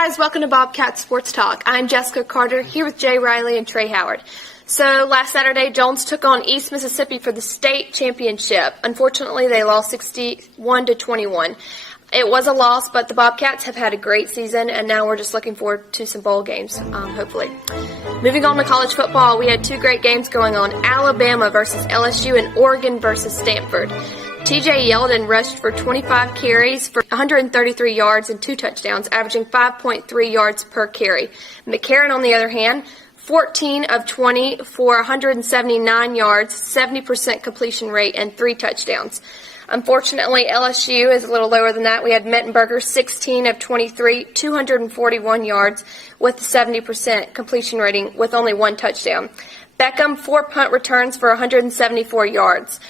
guys, welcome to Bobcat Sports Talk. I'm Jessica Carter here with Jay Riley and Trey Howard. So last Saturday, Jones took on East Mississippi for the state championship. Unfortunately, they lost 61-21. It was a loss, but the Bobcats have had a great season, and now we're just looking forward to some bowl games, hopefully. Moving on to college football, we had two great games going on, Alabama versus LSU and Oregon versus Stanford. TJ Yeldon rushed for 25 carries for 133 yards and 2 touchdowns, averaging 5.3 yards per carry. McCarron, on the other hand, 14 of 20 for 179 yards, 70% completion rate, and 3 touchdowns. Unfortunately, LSU is a little lower than that. We had Mettenberger, 16 of 23, 241 yards with 70% completion rating with only 1 touchdown. Beckham, 4 punt returns for 174 yards.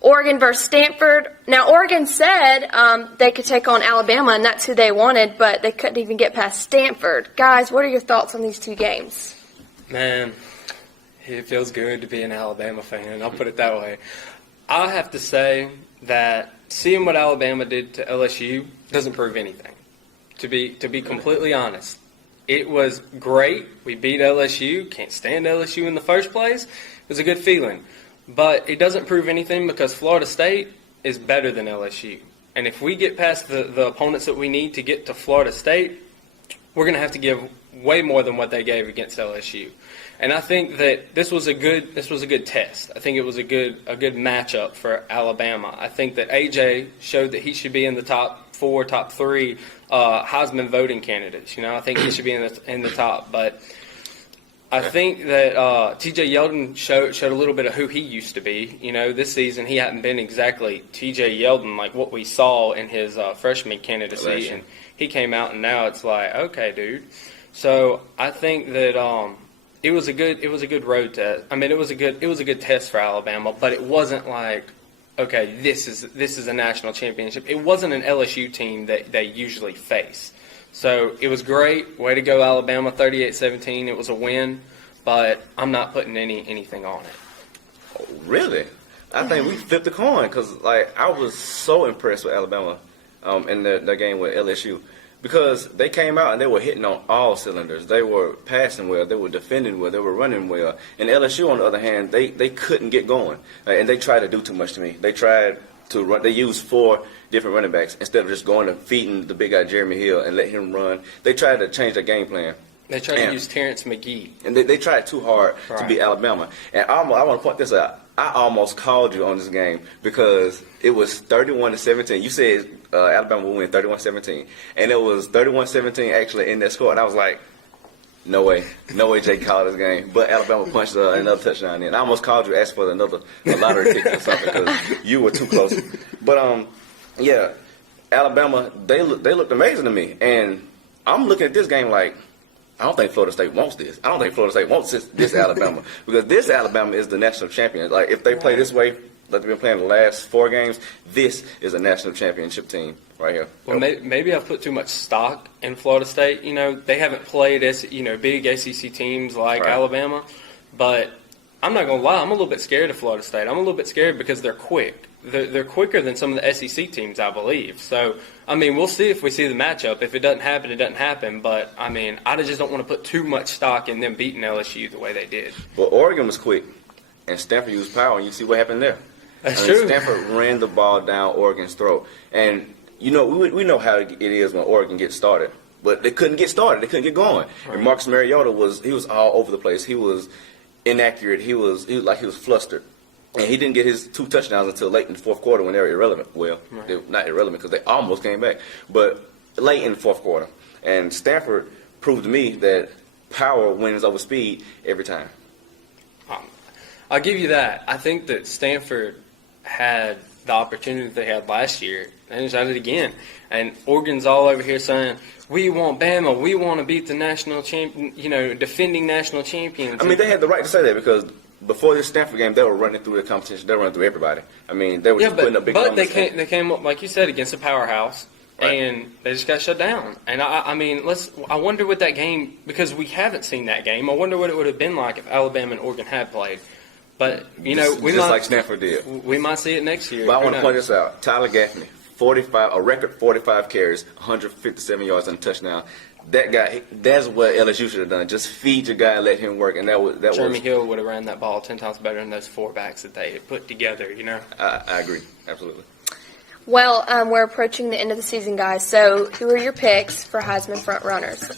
Oregon versus Stanford. Now, Oregon said they could take on Alabama, and that's who they wanted, but they couldn't even get past Stanford. Guys, what are your thoughts on these two games? Man, it feels good to be an Alabama fan. I'll put it that way. I'll have to say that seeing what Alabama did to LSU doesn't prove anything. To be completely honest, it was great. We beat LSU. Can't stand LSU in the first place. It was a good feeling. But it doesn't prove anything because Florida State is better than LSU. And if we get past the opponents that we need to get to Florida State, we're going to have to give way more than what they gave against LSU. And I think that this was a good test. I think it was a good matchup for Alabama. I think that AJ showed that he should be in the top 4, top 3 Heisman voting candidates. You know, I think he should be in the top. But I think that TJ Yeldon showed a little bit of who he used to be. You know, this season he hadn't been exactly TJ Yeldon like what we saw in his freshman candidacy, and he came out and now it's like, okay, dude. So I think that it was a good road test. I mean, it was a good test for Alabama, but it wasn't like, okay, this is a national championship. It wasn't an LSU team that they usually face. So it was great. Way to go, Alabama, 38-17. It was a win, but I'm not putting anything on it. Oh, really? I think we flipped the coin because, I was so impressed with Alabama in their game with LSU because they came out and they were hitting on all cylinders. They were passing well. They were defending well. They were running well. And LSU, on the other hand, they couldn't get going, and they tried to do too much to me. They tried to run. They used 4 different running backs instead of just going and feeding the big guy Jeremy Hill and let him run. They tried to change their game plan. They tried to use Terrence McGee. And they tried too hard to beat Alabama. And I want to point this out. I almost called you on this game because it was 31-17. You said Alabama will win 31-17. And it was 31-17 actually in that score. And I was like, no way Jay called this game. But Alabama punched another touchdown in. I almost called you, asked for another lottery ticket or something because you were too close. But, yeah, Alabama, they looked amazing to me. And I'm looking at this game like, I don't think Florida State wants this. I don't think Florida State wants this Alabama because this Alabama is the national champion. Like, if they play this way, like they've been playing the last 4 games, this is a national championship team right here. Well, maybe I've put too much stock in Florida State. You know, they haven't played big ACC teams like Alabama. But I'm not going to lie, I'm a little bit scared of Florida State. I'm a little bit scared because they're quick. They're quicker than some of the SEC teams, I believe. So, I mean, we'll see if we see the matchup. If it doesn't happen, it doesn't happen. But, I mean, I just don't want to put too much stock in them beating LSU the way they did. Well, Oregon was quick, and Stanford used power, and you see what happened there. That's true. Stanford ran the ball down Oregon's throat. And, you know, we know how it is when Oregon gets started. But they couldn't get started. They couldn't get going. Right. And Marcus Mariota was all over the place. He was inaccurate. He was flustered. And he didn't get his 2 touchdowns until late in the fourth quarter when they were irrelevant. Well, they're not irrelevant because they almost came back. But late in the fourth quarter. And Stanford proved to me that power wins over speed every time. I'll give you that. I think that Stanford had the opportunity they had last year. They just had it again. And Oregon's all over here saying, we want Bama. We want to beat the national champion, defending national champions. I mean, they had the right to say that because before this Stanford game, they were running through the competition. They were running through everybody. I mean, they were just putting up big numbers. But they came up, like you said, against a powerhouse, and they just got shut down. And, I wonder what that game, because we haven't seen that game, I wonder what it would have been like if Alabama and Oregon had played. But, like Stanford did. We might see it next year. But I want to point this out. Tyler Gaffney, a record 45 carries, 157 yards and a touchdown. that guy, that's what LSU should have done. Just feed your guy and let him work. And that Jeremy was. Hill would have ran that ball 10 times better than those 4 backs that they had put together, you know? I agree. Absolutely. Well, we're approaching the end of the season, guys. So, who are your picks for Heisman front runners?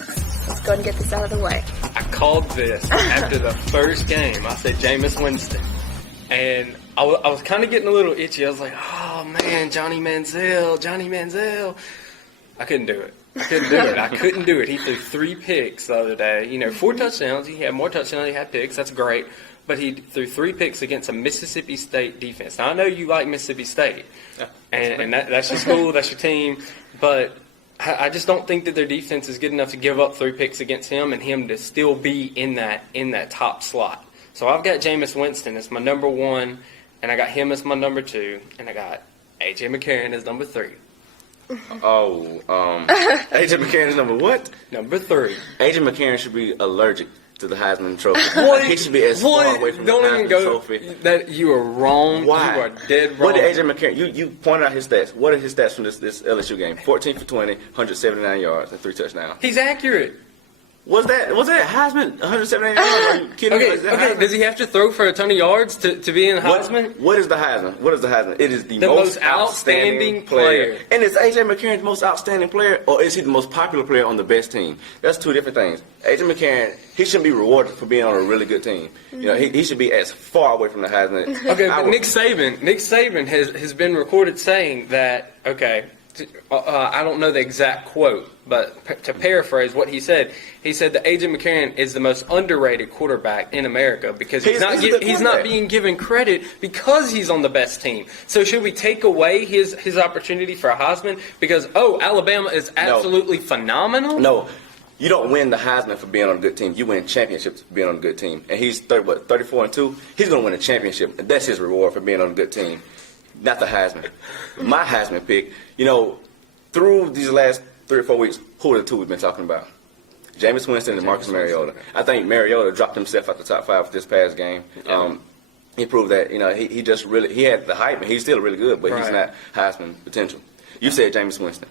Let's go ahead and get this out of the way. I called this after the first game. I said Jameis Winston. And I was kind of getting a little itchy. I was like, oh, man, Johnny Manziel. I couldn't do it. I couldn't do it. He threw 3 picks the other day. You know, 4 touchdowns. He had more touchdowns than he had picks. That's great. But he threw 3 picks against a Mississippi State defense. Now, I know you like Mississippi State. And that's your school. That's your team. But I just don't think that their defense is good enough to give up 3 picks against him and him to still be in that top slot. So I've got Jameis Winston as my number 1, and I got him as my number 2, and I got A.J. McCarron as number 3. A.J. McCarron is number what? Number 3. A.J. McCarron should be allergic to the Heisman Trophy. What? He should be as far away from Don't the even Heisman go. Trophy. That you are wrong. Why? You are dead wrong. What did A.J. McCarron? You pointed out his stats. What are his stats from this LSU game? 14 for 20, 179 yards, and 3 touchdowns. He's accurate. Was that Heisman? 179 yards? Are you kidding me? Is that Okay. Heisman? Does he have to throw for a ton of yards to be in the Heisman? What is the Heisman? What is the Heisman? It is the most outstanding player. And is A.J. McCarron the most outstanding player, or is he the most popular player on the best team? That's 2 different things. A.J. McCarron, he shouldn't be rewarded for being on a really good team. You know, he should be as far away from the Heisman. Okay, but Nick Saban has been recorded saying that. Okay. I don't know the exact quote, but to paraphrase what he said that A.J. McCarron is the most underrated quarterback in America because he's not being given credit because he's on the best team. So should we take away his opportunity for a Heisman because Alabama is absolutely phenomenal? No. You don't win the Heisman for being on a good team. You win championships for being on a good team. And he's 34-2. He's going to win a championship. And that's his reward for being on a good team. Not the Heisman. My Heisman pick, you know, through these last 3 or 4 weeks, who are the 2 we've been talking about? Jameis Winston and Marcus Mariota. I think Mariota dropped himself out the top 5 this past game. He proved that, you know, he had the hype, and he's still really good, but he's not Heisman potential. You said Jameis Winston.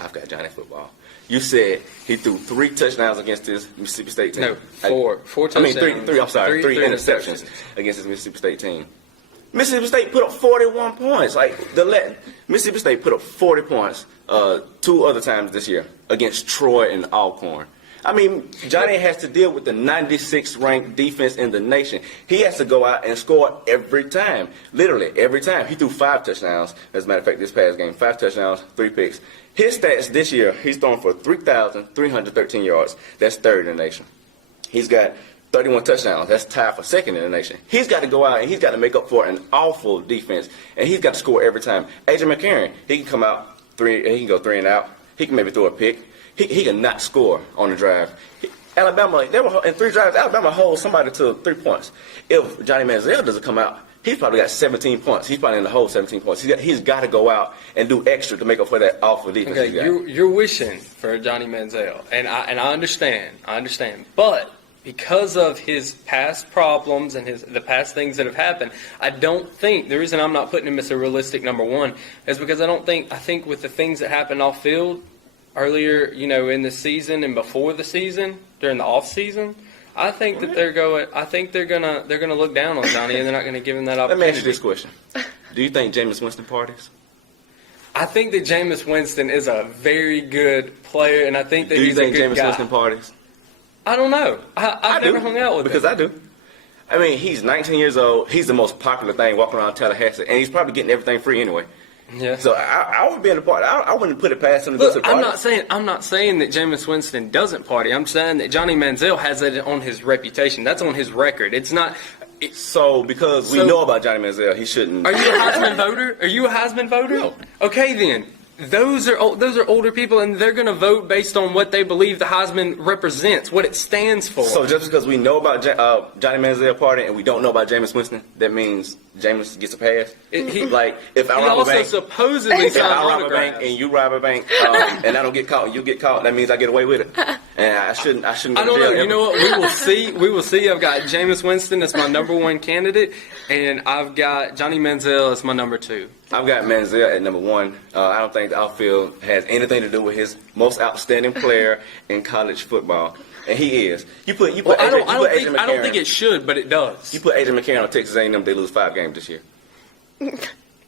I've got Johnny Football. You said he threw 3 touchdowns against this Mississippi State team. No, 4 touchdowns. I mean, 3 interceptions against this Mississippi State team. Mississippi State put up 41 points. Mississippi State put up 40 points 2 other times this year against Troy and Alcorn. I mean, Johnny has to deal with the 96th ranked defense in the nation. He has to go out and score every time. Literally, every time. He threw 5 touchdowns, as a matter of fact, this past game. 5 touchdowns, 3 picks. His stats this year, he's thrown for 3,313 yards. That's 3rd in the nation. He's got 31 touchdowns. That's tied for 2nd in the nation. He's got to go out and he's got to make up for an awful defense, and he's got to score every time. A.J. McCarron, he can come out 3. He can go 3 and out. He can maybe throw a pick. He can not score on the drive. Alabama, they were in 3 drives. Alabama holds somebody to 3 points. If Johnny Manziel doesn't come out, he's probably got 17 points. He's probably in the whole 17 points. He's got to go out and do extra to make up for that awful defense. Okay, you're wishing for Johnny Manziel, and I understand. But because of his past problems and the past things that have happened, I don't think the reason I'm not putting him as a realistic number 1 is because I think with the things that happened off field earlier, you know, in the season and before the season, during the off season, I think that they're gonna look down on Johnny and they're not gonna give him that opportunity. Let me ask you this question: do you think Jameis Winston parties? I think that Jameis Winston is a very good player, and I think that he's a good guy. Do you think Jameis Winston parties? I don't know. I've never hung out with him. Because I do. I mean, he's 19 years old. He's the most popular thing walking around Tallahassee, and he's probably getting everything free anyway. Yeah. So I would be in the party. I wouldn't put it past him to go to the party. I'm not saying that Jameis Winston doesn't party. I'm saying that Johnny Manziel has that on his reputation. That's on his record. It's not. Because we know about Johnny Manziel, he shouldn't. Are you a Heisman voter? Are you a Heisman voter? No. Okay, then. Those are older people, and they're going to vote based on what they believe the Heisman represents, what it stands for. So just because we know about Johnny Manziel party and we don't know about Jameis Winston, that means Jameis gets a pass? If I rob a bank, supposedly if I rob a bank and you rob a bank and I don't get caught and you get caught, that means I get away with it? And I shouldn't. I don't know. You know what? We will see. We will see. I've got Jameis Winston as my number 1 candidate, and I've got Johnny Manziel as my number 2. I've got Manziel at number 1. I don't think the outfield has anything to do with his most outstanding player in college football, and he is. I don't think it should, but it does. You put Adrian McCarron on Texas A&M, they lose 5 games this year.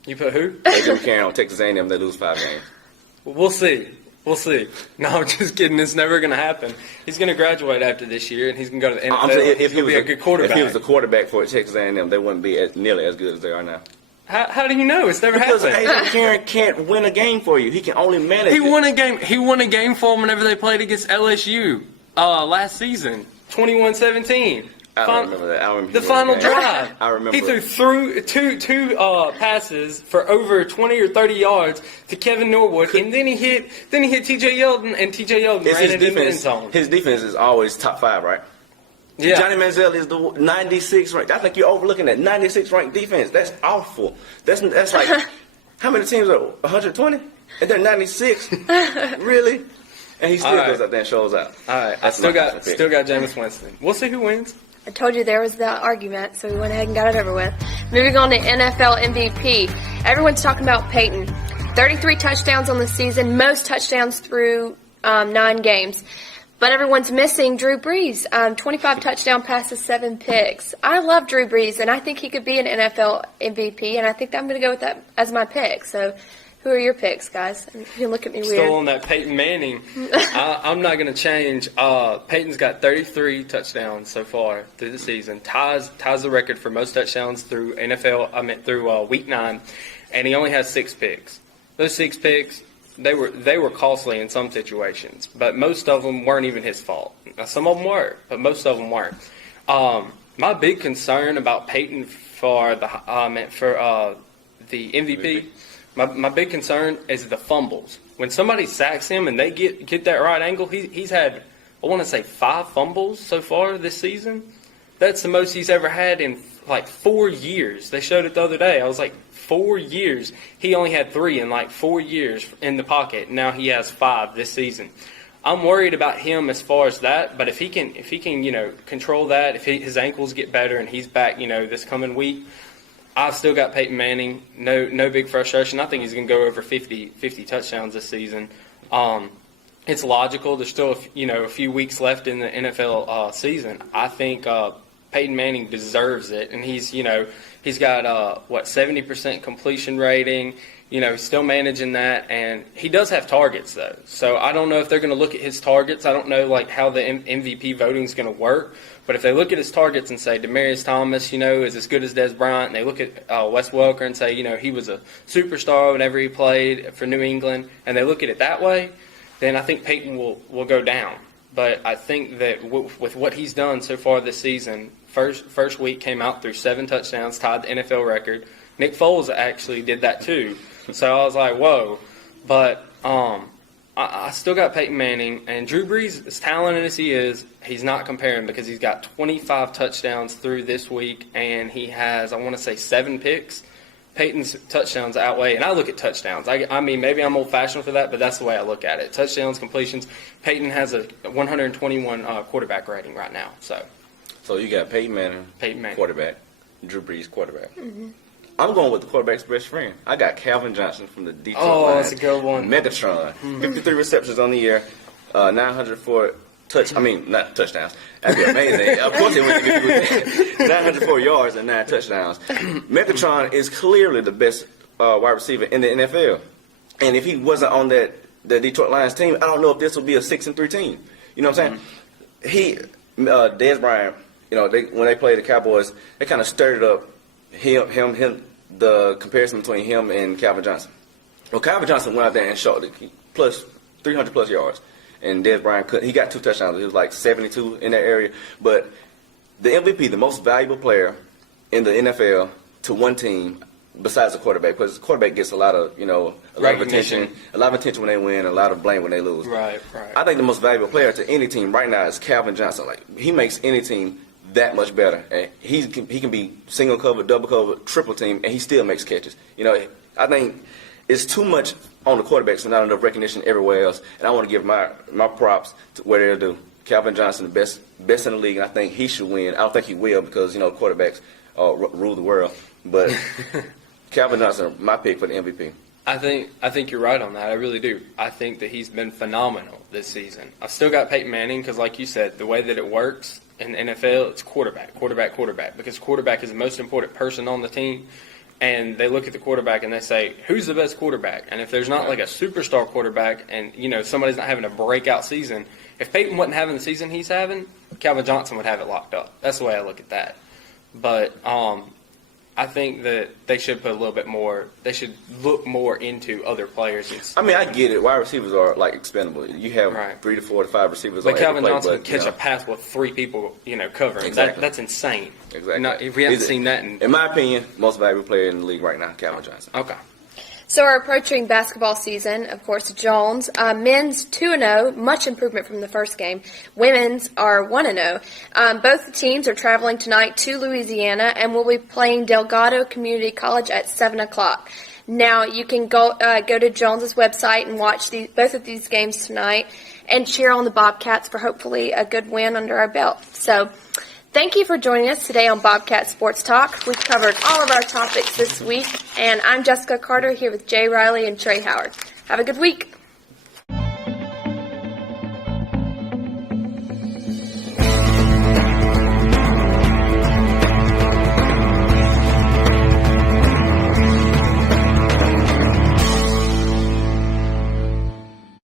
You put who? Adrian McCarron on Texas A&M, they lose 5 games. We'll see. We'll see. No, I'm just kidding. It's never going to happen. He's going to graduate after this year, and he's going to go to the NFL. I'm saying if he was a good quarterback. If he was the quarterback for Texas A&M, they wouldn't be nearly as good as they are now. How do you know? It's never because happened. Adrian McCarron can't win a game for you. He can only manage. He won a game. He won a game for them whenever they played against LSU last season, 21-17. I don't remember that. I don't remember the final drive. I remember. He threw two passes for over 20 or 30 yards to Kevin Norwood, and then he hit T.J. Yeldon, and T.J. Yeldon ran it in the end zone. His defense is always top 5, right? Yeah. Johnny Manziel is the 96th ranked. I think you're overlooking that 96th ranked defense. That's awful. That's like how many teams are 120? And they're 96. Really? And he still goes out there and shows out. All right. I still got Jameis Winston. We'll see who wins. I told you there was that argument, so we went ahead and got it over with. Moving on to NFL MVP. Everyone's talking about Peyton. 33 touchdowns on the season, most touchdowns through 9 games. But everyone's missing Drew Brees. 25 touchdown passes, 7 picks. I love Drew Brees, and I think he could be an NFL MVP, and I think I'm going to go with that as my pick. So who are your picks, guys? You can look at me weird. Still on that Peyton Manning. I'm not going to change. Peyton's got 33 touchdowns so far through the season. Ties the record for most touchdowns through week 9, and he only has 6 picks. Those 6 picks, they were costly in some situations, but most of them weren't even his fault. Now, some of them were, but most of them weren't. My big concern about Peyton for the MVP. My big concern is the fumbles. When somebody sacks him and they get that right angle, he's had, I want to say, 5 fumbles so far this season. That's the most he's ever had in like 4 years. They showed it the other day. I was like, 4 years. He only had 3 in like 4 years in the pocket. Now he has 5 this season. I'm worried about him as far as that, but if he can control that, if his ankles get better and he's back, this coming week, I've still got Peyton Manning. No big frustration. I think he's going to go over 50 touchdowns this season. It's logical. There's still a few weeks left in the NFL season. I think Peyton Manning deserves it, and he's got 70% completion rating. He's still managing that, and he does have targets though. So I don't know if they're going to look at his targets. I don't know how the MVP voting is going to work. But if they look at his targets and say Demaryius Thomas, is as good as Des Bryant, and they look at Wes Welker and say, he was a superstar whenever he played for New England, and they look at it that way, then I think Peyton will go down. But I think that with what he's done so far this season, first week came out through 7 touchdowns, tied the NFL record. Nick Foles actually did that too. So I was like, whoa. But I still got Peyton Manning, and Drew Brees, as talented as he is, he's not comparing because he's got 25 touchdowns through this week, and he has, I want to say, 7 picks. Peyton's touchdowns outweigh, and I look at touchdowns. I mean, maybe I'm old-fashioned for that, but that's the way I look at it. Touchdowns, completions. Peyton has a 121 quarterback rating right now. So you got Peyton Manning, quarterback, Drew Brees, quarterback. Mm-hmm. I'm going with the quarterback's best friend. I got Calvin Johnson from the Detroit Lions. Oh, that's a good one. Megatron. 53 receptions on the year, 904 not touchdowns. That'd be amazing. Of course, they wouldn't give you 904 yards and 9 touchdowns. Megatron is clearly the best wide receiver in the NFL. And if he wasn't on the Detroit Lions team, I don't know if this would be a 6-3 team. You know what I'm saying? Des Bryant, when they played the Cowboys, they kind of stirred up the comparison between him and Calvin Johnson. Well, Calvin Johnson went out there and shot 300 plus yards, and Des Bryant he got 2 touchdowns. He was like 72 in that area. But the MVP, the most valuable player in the NFL to one team, besides the quarterback, because the quarterback gets a lot of attention when they win, a lot of blame when they lose. Right. I think the most valuable player to any team right now is Calvin Johnson. Like, he makes any team that much better. And he can be single cover, double cover, triple team, and he still makes catches. I think it's too much on the quarterbacks and not enough recognition everywhere else. And I want to give my props to what they'll do. Calvin Johnson, the best in the league, and I think he should win. I don't think he will because, quarterbacks rule the world. But Calvin Johnson, my pick for the MVP. I think you're right on that. I really do. I think that he's been phenomenal this season. I've still got Peyton Manning because, like you said, the way that it works in the NFL, it's quarterback, because quarterback is the most important person on the team. And they look at the quarterback and they say, who's the best quarterback? And if there's not like a superstar quarterback and, somebody's not having a breakout season, if Peyton wasn't having the season he's having, Calvin Johnson would have it locked up. That's the way I look at that. But I think that they should put a little bit more. They should look more into other players. I get it. Wide receivers are like expendable. You have 3 to 4 to 5 receivers. But on Calvin every play, Johnson can catch a pass with 3 people, covering. Exactly. That's insane. Exactly. If we haven't seen that, in my opinion, most valuable player in the league right now, Calvin Johnson. Okay. So our approaching basketball season, of course, Jones. Men's 2-0, much improvement from the first game. Women's are 1-0. Both the teams are traveling tonight to Louisiana and will be playing Delgado Community College at 7 o'clock. Now, you can go to Jones's website and watch both of these games tonight and cheer on the Bobcats for hopefully a good win under our belt. So, thank you for joining us today on Bobcat Sports Talk. We've covered all of our topics this week, and I'm Jessica Carter here with Jay Riley and Trey Howard. Have a good week.